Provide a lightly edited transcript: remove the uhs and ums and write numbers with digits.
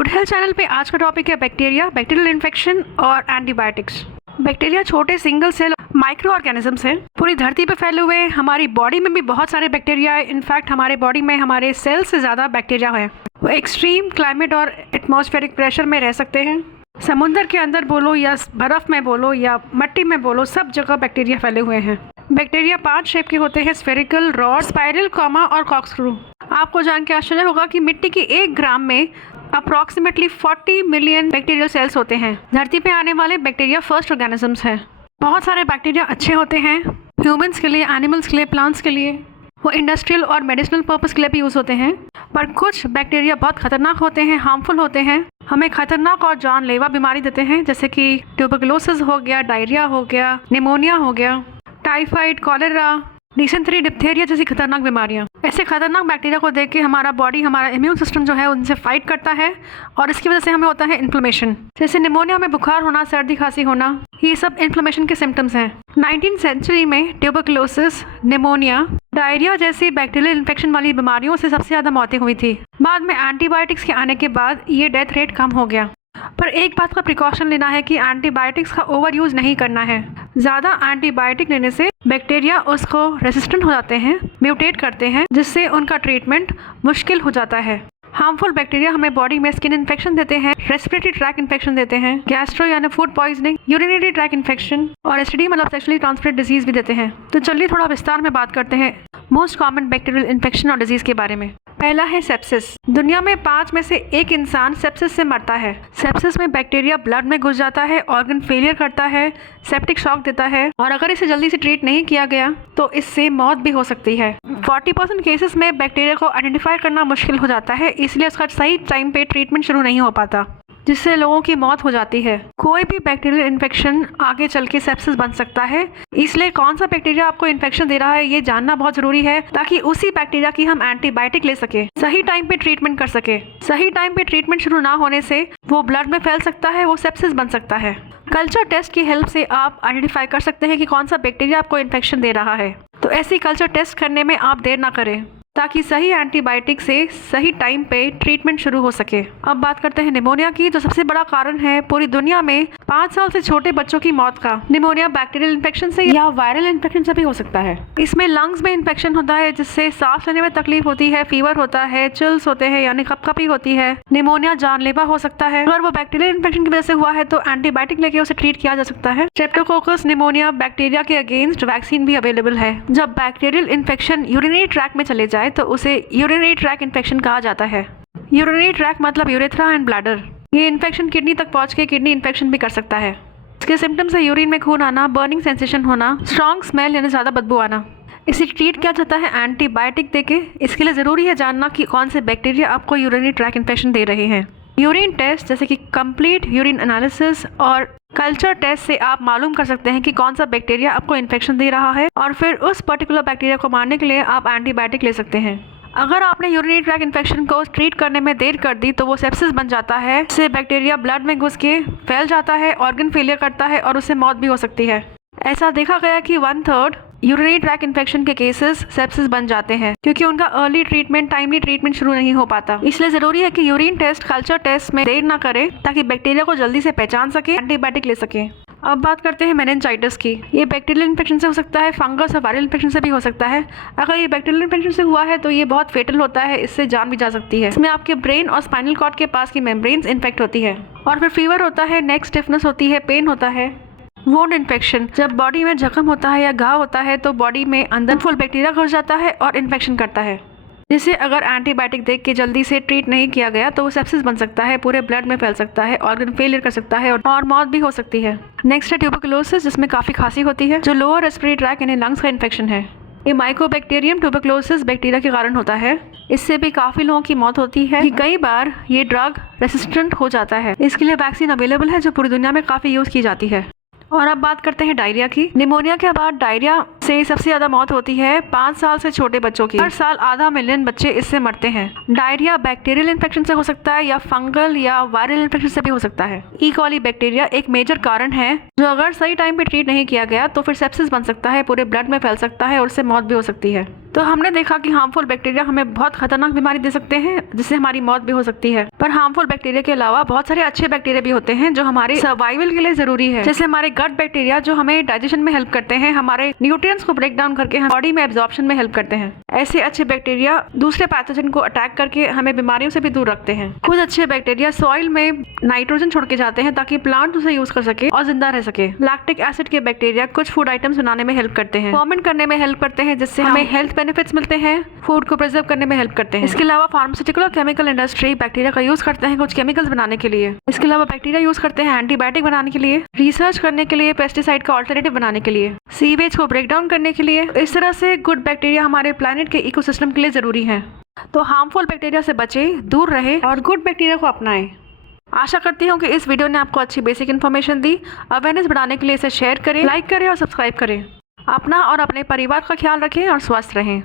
Good health channel पे आज का टॉपिक है बैक्टीरिया, बैक्टीरियल इन्फेक्शन और एंटीबायोटिक्स। बैक्टीरिया छोटे सिंगल सेल माइक्रो ऑर्गेनिजम्स हैं, पूरी धरती पे फैले हुए हैं। हमारी बॉडी में भी बहुत सारे बैक्टीरिया है। इनफैक्ट हमारे बॉडी में हमारे सेल से ज़्यादा बैक्टीरिया है। वो एक्सट्रीम क्लाइमेट और एटमॉस्फेरिक प्रेशर में रह सकते हैं। समुद्र के अंदर बोलो या बर्फ़ में बोलो या मिट्टी में बोलो, सब जगह बैक्टीरिया फैले हुए हैं। बैक्टीरिया 5 शेप के होते हैं: स्फेरिकल, रॉड, स्पाइरल, कॉमा और कॉर्कस्क्रू। आपको जान के आश्चर्य होगा कि मिट्टी की 1 ग्राम में अप्रॉक्सीमेटली 40 मिलियन बैक्टीरियल सेल्स होते हैं। धरती पे आने वाले बैक्टीरिया फर्स्ट ऑर्गेनिजम्स हैं। बहुत सारे बैक्टीरिया अच्छे होते हैं ह्यूमंस के लिए, एनिमल्स के लिए, प्लांट्स के लिए। वो इंडस्ट्रियल और मेडिसिनल पर्पस के लिए भी यूज़ होते हैं। पर कुछ बैक्टीरिया बहुत खतरनाक होते हैं, हार्मफुल होते हैं, हमें खतरनाक और जानलेवा बीमारी देते हैं, जैसे कि ट्यूबरकुलोसिस हो गया, डायरिया हो गया, निमोनिया हो गया, टाइफाइड, कॉलेरा, डिसेंट्री, डिप्थेरिया जैसी खतरनाक बीमारियां। ऐसे खतरनाक बैक्टीरिया को देख के हमारा बॉडी, हमारा इम्यून सिस्टम जो है उनसे फाइट करता है और इसकी वजह से हमें होता है इन्फ्लेमेशन। जैसे निमोनिया में बुखार होना, सर्दी खांसी होना, ये सब इन्फ्लेमेशन के सिम्टम्स हैं। 19वीं सेंचुरी में ट्यूबरकुलोसिस, निमोनिया, डायरिया जैसी बैक्टीरियल इन्फेक्शन वाली बीमारियों से सबसे ज़्यादा मौतें हुई थी। बाद में एंटीबायोटिक्स के आने के बाद ये डेथ रेट कम हो गया। पर एक बात का प्रिकॉशन लेना है कि एंटीबायोटिक्स का ओवर यूज़ नहीं करना है। ज़्यादा एंटीबायोटिक लेने से बैक्टीरिया उसको रेसिस्टेंट हो जाते हैं, म्यूटेट करते हैं, जिससे उनका ट्रीटमेंट मुश्किल हो जाता है। हार्मफुल बैक्टीरिया हमें बॉडी में स्किन इन्फेक्शन देते हैं, रेस्पिरेटरी ट्रैक इन्फेक्शन देते हैं, गैस्ट्रो यानी food poisoning, urinary track infection और एसटीडी मतलब सेक्सुअली ट्रांसमिटेड डिजीज भी देते हैं। तो चलिए थोड़ा विस्तार में बात करते हैं मोस्ट कॉमन बैक्टीरियल इन्फेक्शन और डिजीज के बारे में। पहला है सेप्सिस। दुनिया में 5 में से 1 इंसान सेप्सिस से मरता है। सेप्सिस में बैक्टीरिया ब्लड में घुस जाता है, ऑर्गन फेलियर करता है, सेप्टिक शॉक देता है और अगर इसे जल्दी से ट्रीट नहीं किया गया तो इससे मौत भी हो सकती है। 40% केसेस में बैक्टीरिया को आइडेंटिफाई करना मुश्किल हो जाता है, इसलिए उसका सही टाइम पे ट्रीटमेंट शुरू नहीं हो पाता, जिससे लोगों की मौत हो जाती है। कोई भी बैक्टीरियल इन्फेक्शन आगे चल के सेप्सिस बन सकता है, इसलिए कौन सा बैक्टीरिया आपको इन्फेक्शन दे रहा है ये जानना बहुत जरूरी है, ताकि उसी बैक्टीरिया की हम एंटीबायोटिक ले सके, सही टाइम पे ट्रीटमेंट कर सके। सही टाइम पे ट्रीटमेंट शुरू ना होने से वो ब्लड में फैल सकता है, वो सेप्सिस बन सकता है। कल्चर टेस्ट की हेल्प से आप आइडेंटिफाई कर सकते हैं कि कौन सा बैक्टीरिया आपको इन्फेक्शन दे रहा है। तो ऐसी कल्चर टेस्ट करने में आप देर ना करें, ताकि सही एंटीबायोटिक से सही टाइम पे ट्रीटमेंट शुरू हो सके। अब बात करते हैं निमोनिया की, जो सबसे बड़ा कारण है पूरी दुनिया में 5 साल से छोटे बच्चों की मौत का। निमोनिया बैक्टीरियल इन्फेक्शन से या वायरल इन्फेक्शन से भी हो सकता है। इसमें लंग्स में इन्फेक्शन होता है, जिससे सांस लेने में तकलीफ होती है, फीवर होता है, चिल्स होते हैं यानी कपकपी होती है। निमोनिया जानलेवा हो सकता है। अगर वो बैक्टीरियल इन्फेक्शन की वजह से हुआ है तो एंटीबायोटिक लेके उसे ट्रीट किया जा सकता है। स्ट्रेप्टोकोकस निमोनिया बैक्टीरिया के अगेंस्ट वैक्सीन भी अवेलेबल है। जब बैक्टीरियल इन्फेक्शन यूरिनरी ट्रैक में चले जाए तो उसे यूरिनरी ट्रैक इन्फेक्शन कहा जाता है। यूरिनरी ट्रैक मतलब यूरेथ्रा एंड ब्लैडर। ये इन्फेक्शन किडनी तक पहुंच के किडनी इन्फेक्शन भी कर सकता है। इसके सिम्टम्स है यूरिन में खून आना, बर्निंग सेंसेशन होना, स्ट्रॉन्ग स्मेल यानी ज़्यादा बदबू आना। इसे ट्रीट किया जाता है एंटीबायोटिक देके। इसके लिए ज़रूरी है जानना कि कौन से बैक्टीरिया आपको यूरिनरी ट्रैक इन्फेक्शन दे रहे हैं। यूरिन टेस्ट जैसे कि कंप्लीट यूरिन एनालिसिस और कल्चर टेस्ट से आप मालूम कर सकते हैं कि कौन सा बैक्टीरिया आपको इन्फेक्शन दे रहा है और फिर उस पर्टिकुलर बैक्टीरिया को मारने के लिए आप एंटीबायोटिक ले सकते हैं। अगर आपने यूरिनरी ट्रैक इन्फेक्शन को ट्रीट करने में देर कर दी तो वो सेप्सिस बन जाता है। इससे बैक्टीरिया ब्लड में घुस के फैल जाता है, ऑर्गन फेलियर करता है और उससे मौत भी हो सकती है। ऐसा देखा गया कि 1/3 यूरिनरी ट्रैक इन्फेक्शन के केसेस सेप्सिस बन जाते हैं, क्योंकि उनका अर्ली ट्रीटमेंट, टाइमली ट्रीटमेंट शुरू नहीं हो पाता। इसलिए जरूरी है कि यूरिन टेस्ट, कल्चर टेस्ट में देर ना करें, ताकि बैक्टीरिया को जल्दी से पहचान सके, एंटीबायोटिक ले सके। अब बात करते हैं मेनिंजाइटिस की। ये बैक्टीरियल इन्फेक्शन से हो सकता है, फंगस और वायरल इन्फेक्शन से भी हो सकता है। अगर ये बैक्टीरियल इन्फेक्शन से हुआ है तो ये बहुत फेटल होता है, इससे जान भी जा सकती है। इसमें आपके ब्रेन और स्पाइनल कॉर्ड के पास की मेम्ब्रेन्स इन्फेक्ट होती है और फिर फीवर होता है, नेक स्टिफनेस होती है, पेन होता है। वुंड इन्फेक्शन, जब बॉडी में जख्म होता है या घाव होता है तो बॉडी में अंदर फुल बैक्टीरिया घुस जाता है और इन्फेक्शन करता है, जिसे अगर एंटीबायोटिक देख के जल्दी से ट्रीट नहीं किया गया तो वो सेप्सिस बन सकता है, पूरे ब्लड में फैल सकता है, ऑर्गन फेलियर कर सकता है और मौत भी हो सकती है। नेक्स्ट है ट्यूबरकुलोसिस, जिसमें काफ़ी खांसी होती है, जो लोअर रेस्पिरेटरी ट्रैक यानी लंग्स का इन्फेक्शन है। ये माइकोबैक्टीरियम ट्यूबरकुलोसिस बैक्टीरिया के कारण होता है। इससे भी काफ़ी लोगों की मौत होती है कि कई बार ये ड्रग रेसिस्टेंट हो जाता है। इसके लिए वैक्सीन अवेलेबल है जो पूरी दुनिया में काफ़ी यूज़ की जाती है। और अब बात करते हैं डायरिया की। निमोनिया के बाद डायरिया से सबसे ज़्यादा मौत होती है 5 साल से छोटे बच्चों की। हर साल 0.5 मिलियन बच्चे इससे मरते हैं। डायरिया बैक्टीरियल इन्फेक्शन से हो सकता है या फंगल या वायरल इन्फेक्शन से भी हो सकता है। ई कॉली बैक्टीरिया एक मेजर कारण है, जो अगर सही टाइम पे ट्रीट नहीं किया गया तो फिर सेप्सिस बन सकता है, पूरे ब्लड में फैल सकता है और उससे मौत भी हो सकती है। तो हमने देखा कि हार्मफुल बैक्टीरिया हमें बहुत खतरनाक बीमारी दे सकते हैं, जिससे हमारी मौत भी हो सकती है। पर हार्मफुल बैक्टीरिया के अलावा बहुत सारे अच्छे बैक्टीरिया भी होते हैं जो हमारे सर्वाइवल के लिए जरूरी है। जैसे हमारे गट बैक्टीरिया जो हमें डाइजेशन में हेल्प करते हैं, हमारे न्यूट्रिएंट्स को ब्रेक डाउन करके बॉडी में एब्जॉर्प्शन में हेल्प करते हैं। ऐसे अच्छे बैक्टीरिया दूसरे पैथोजन को अटैक करके हमें बीमारियों से भी दूर रखते हैं। कुछ अच्छे बैक्टीरिया सॉइल में नाइट्रोजन छोड़ के जाते हैं ताकि प्लांट उसे यूज कर सके और जिंदा रह सके। लैक्टिक एसिड के बैक्टीरिया कुछ फूड आइटम्स बनाने में हेल्प करते हैं, फर्मेंट करने में हेल्प करते हैं, जिससे हमें हेल्थ बेनिफिट्स मिलते हैं, फूड को प्रिजर्व करने में हेल्प करते हैं। इसके अलावा फार्मास्यूटिकल और केमिकल इंडस्ट्री बैक्टीरिया का यूज करते हैं कुछ केमिकल्स बनाने के लिए। इसके अलावा बैक्टीरिया यूज करते हैं एंटीबायोटिक बनाने के लिए, रिसर्च करने के लिए, पेस्टिसाइड का ऑल्टरनेटिव बनाने के लिए, सीवेज को ब्रेक डाउन करने के लिए। इस तरह से गुड बैक्टीरिया हमारे प्लैनेट के इकोसिस्टम के लिए जरूरी है। तो हार्मफुल बैक्टीरिया से बचें, दूर रहें और गुड बैक्टीरिया को अपनाएं। आशा करती हूँ कि इस वीडियो ने आपको अच्छी बेसिक इन्फॉर्मेशन दी। अवेयरनेस बढ़ाने के लिए इसे शेयर करें, लाइक करें और सब्सक्राइब करें। अपना और अपने परिवार का ख्याल रखें और स्वस्थ रहें।